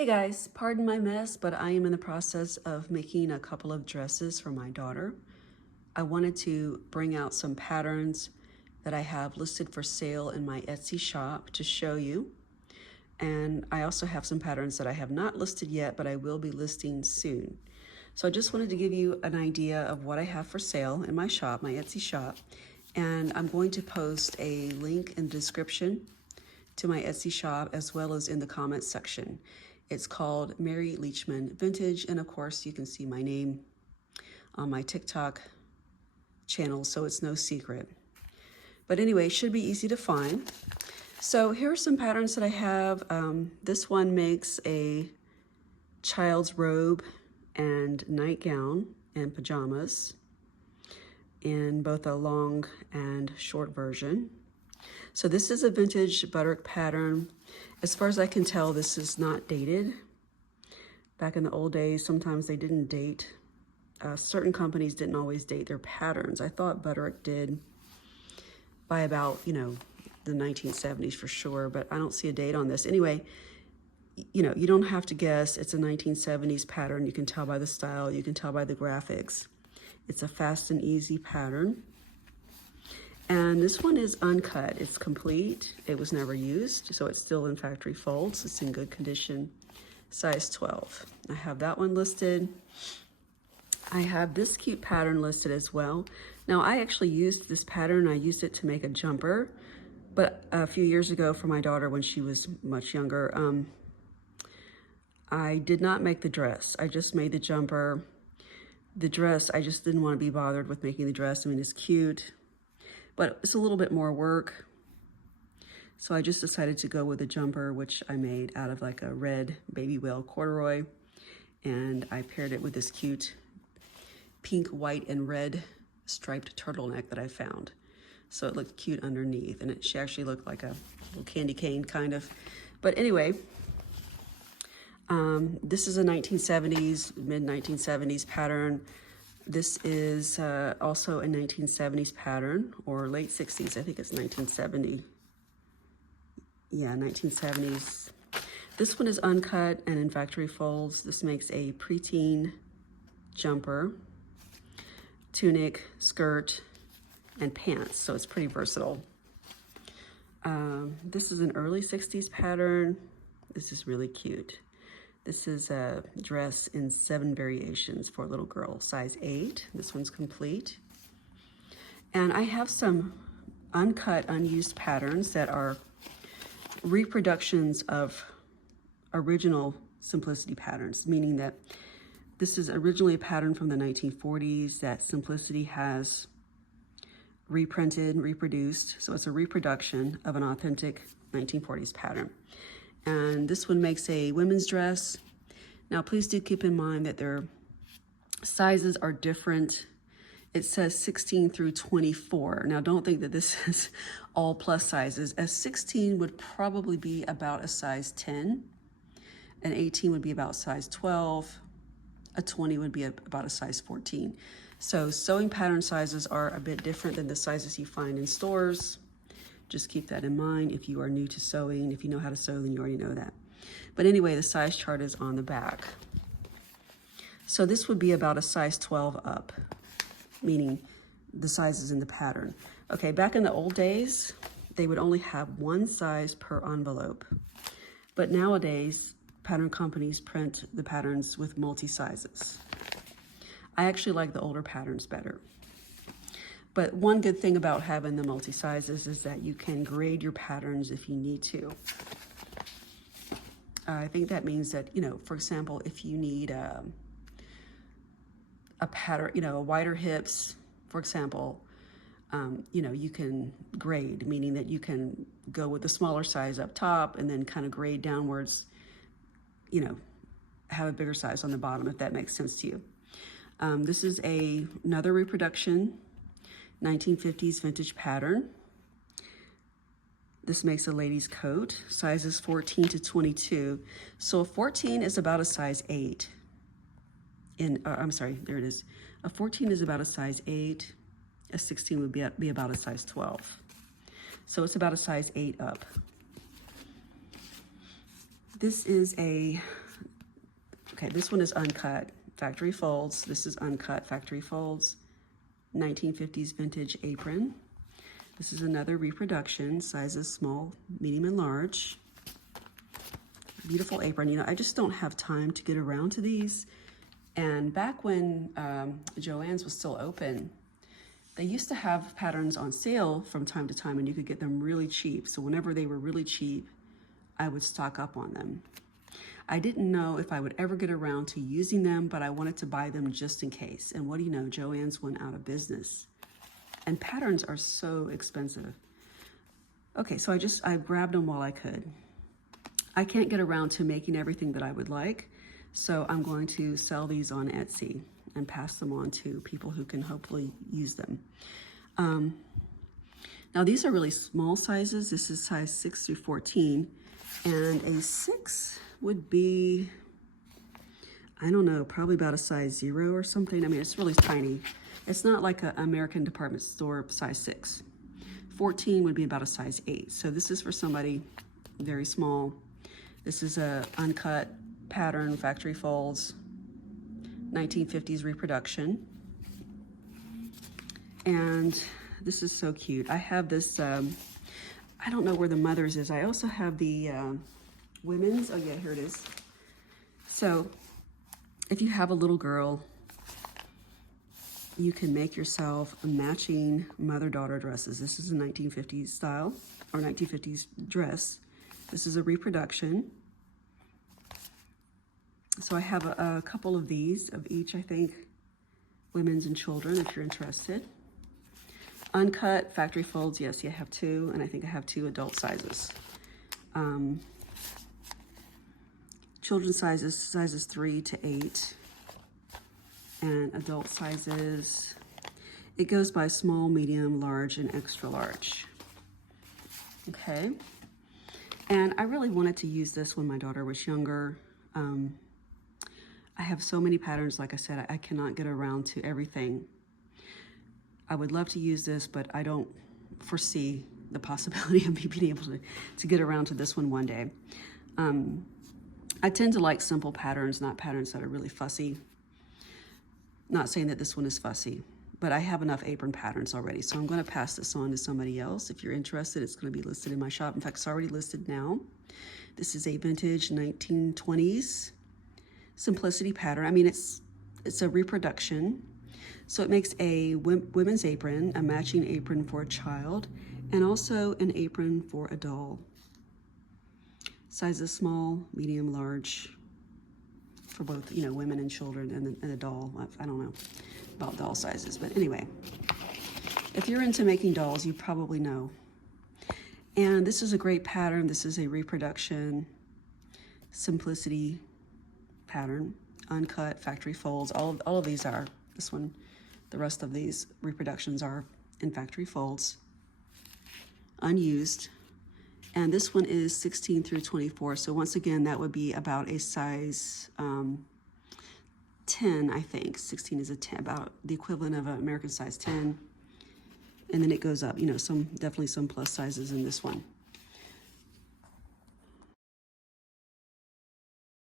Hey guys, pardon my mess, but I am in the process of making a couple of dresses for my daughter. I wanted to bring out some patterns that I have listed for sale in my Etsy shop to show you. And I also have some patterns that I have not listed yet, but I will be listing soon. So I just wanted to give you an idea of what I have for sale in my shop, my Etsy shop. And I'm going to post a link in the description to my Etsy shop as well as in the comments section. It's called Mary Leachman Vintage, and of course you can see my name on my TikTok channel, so it's no secret. But anyway, it should be easy to find. So here are some patterns that I have. This one makes a child's robe and nightgown and pajamas in both a long and short version. So this is a vintage butterick pattern. As far as I can tell, this is not dated. Back in the old days, sometimes they didn't date. Certain companies didn't always date their patterns. I thought butterick did by about, the 1970s for sure, but I don't see a date on this. Anyway, you don't have to guess. It's a 1970s pattern. You can tell by the style. You can tell by the graphics. It's a fast and easy pattern. And this one is uncut. It's complete. It was never used, so it's still in factory folds. It's in good condition, size 12. I have that one listed. I have this cute pattern listed as well. Now, I actually used this pattern. I used it to make a jumper, but a few years ago for my daughter when she was much younger, I did not make the dress. I just made the jumper. The dress, I just didn't want to be bothered with making the dress. I mean, it's cute, but it's a little bit more work. So I just decided to go with a jumper, which I made out of like a red baby whale corduroy. And I paired it with this cute pink, white, and red striped turtleneck that I found. So it looked cute underneath. And she actually looked like a little candy cane kind of. But anyway, this is a 1970s, mid-1970s pattern. This is also a 1970s pattern, or late 60s. I think it's 1970. Yeah, 1970s. This one is uncut and in factory folds. This makes a preteen jumper, tunic, skirt, and pants. So it's pretty versatile. This is an early 60s pattern. This is really cute. This is a dress in 7 variations for a little girl, size 8. This one's complete. And I have some uncut, unused patterns that are reproductions of original Simplicity patterns, meaning that this is originally a pattern from the 1940s that Simplicity has reprinted and reproduced. So it's a reproduction of an authentic 1940s pattern. And this one makes a women's dress. Now, please do keep in mind that their sizes are different. It says 16 through 24. Now, don't think that this is all plus sizes. A 16 would probably be about a size 10. An 18 would be about size 12. A 20 would be about a size 14. So sewing pattern sizes are a bit different than the sizes you find in stores. Just keep that in mind if you are new to sewing. If you know how to sew, then you already know that. But anyway, the size chart is on the back. So this would be about a size 12 up, meaning the sizes in the pattern. Okay, back in the old days, they would only have one size per envelope. But nowadays, pattern companies print the patterns with multi-sizes. I actually like the older patterns better. But one good thing about having the multi-sizes is that you can grade your patterns if you need to. I think that means that, for example, if you need a pattern, wider hips, for example, you can grade, meaning that you can go with the smaller size up top and then kind of grade downwards, have a bigger size on the bottom, if that makes sense to you. This is another reproduction, 1950s vintage pattern. This makes a lady's coat, sizes 14 to 22. So a 14 is about a size 8. I'm sorry, there it is. A 14 is about a size 8. A 16 would be about a size 12. So it's about a size 8 up. This is a Okay, this one is uncut, factory folds. This is uncut, factory folds. 1950s vintage apron. This is another reproduction, sizes small, medium, and large. Beautiful apron. You know, I just don't have time to get around to these. And back when Joann's was still open, they used to have patterns on sale from time to time, and you could get them really cheap. So whenever they were really cheap, I would stock up on them. I didn't know if I would ever get around to using them, but I wanted to buy them just in case. And what do you know, Joann's went out of business. And patterns are so expensive. Okay, so I grabbed them while I could. I can't get around to making everything that I would like, so I'm going to sell these on Etsy and pass them on to people who can hopefully use them. Now these are really small sizes. This is size 6 through 14, and a 6 would be, I don't know, probably about a size 0 or something. I mean, it's really tiny. It's not like an American department store size 6. 14 would be about a size 8. So this is for somebody very small. This is a uncut pattern, factory folds, 1950s reproduction. And this is so cute. I have this, I don't know where the mother's is. I also have the women's, oh yeah, here it is. So if you have a little girl, you can make yourself a matching mother-daughter dresses. This is a 1950s style, or 1950s dress. This is a reproduction. So I have a couple of these, of each, I think, women's and children, if you're interested. Uncut, factory folds, yes, you have 2, and I think I have 2 adult sizes. Children's sizes 3 to 8. And adult sizes, it goes by small, medium, large, and extra large. Okay. And I really wanted to use this when my daughter was younger. I have so many patterns, like I said, I cannot get around to everything. I would love to use this, but I don't foresee the possibility of me being able to get around to this one day. I tend to like simple patterns, not patterns that are really fussy. Not saying that this one is fussy, but I have enough apron patterns already. So I'm going to pass this on to somebody else. If you're interested, it's going to be listed in my shop. In fact, it's already listed now. This is a vintage 1920s simplicity pattern. I mean, it's a reproduction. So it makes a women's apron, a matching apron for a child, and also an apron for a doll. Sizes small, medium, large, for both, you know, women and children, and a doll. I don't know about doll sizes, but anyway, if you're into making dolls, you probably know. And this is a great pattern. This is a reproduction, simplicity pattern, uncut, factory folds. All of these are. This one, the rest of these reproductions are in factory folds, unused. And this one is 16 through 24. So once again, that would be about a size 10, I think. 16 is a 10, about the equivalent of an American size 10. And then it goes up, you know, definitely some plus sizes in this one.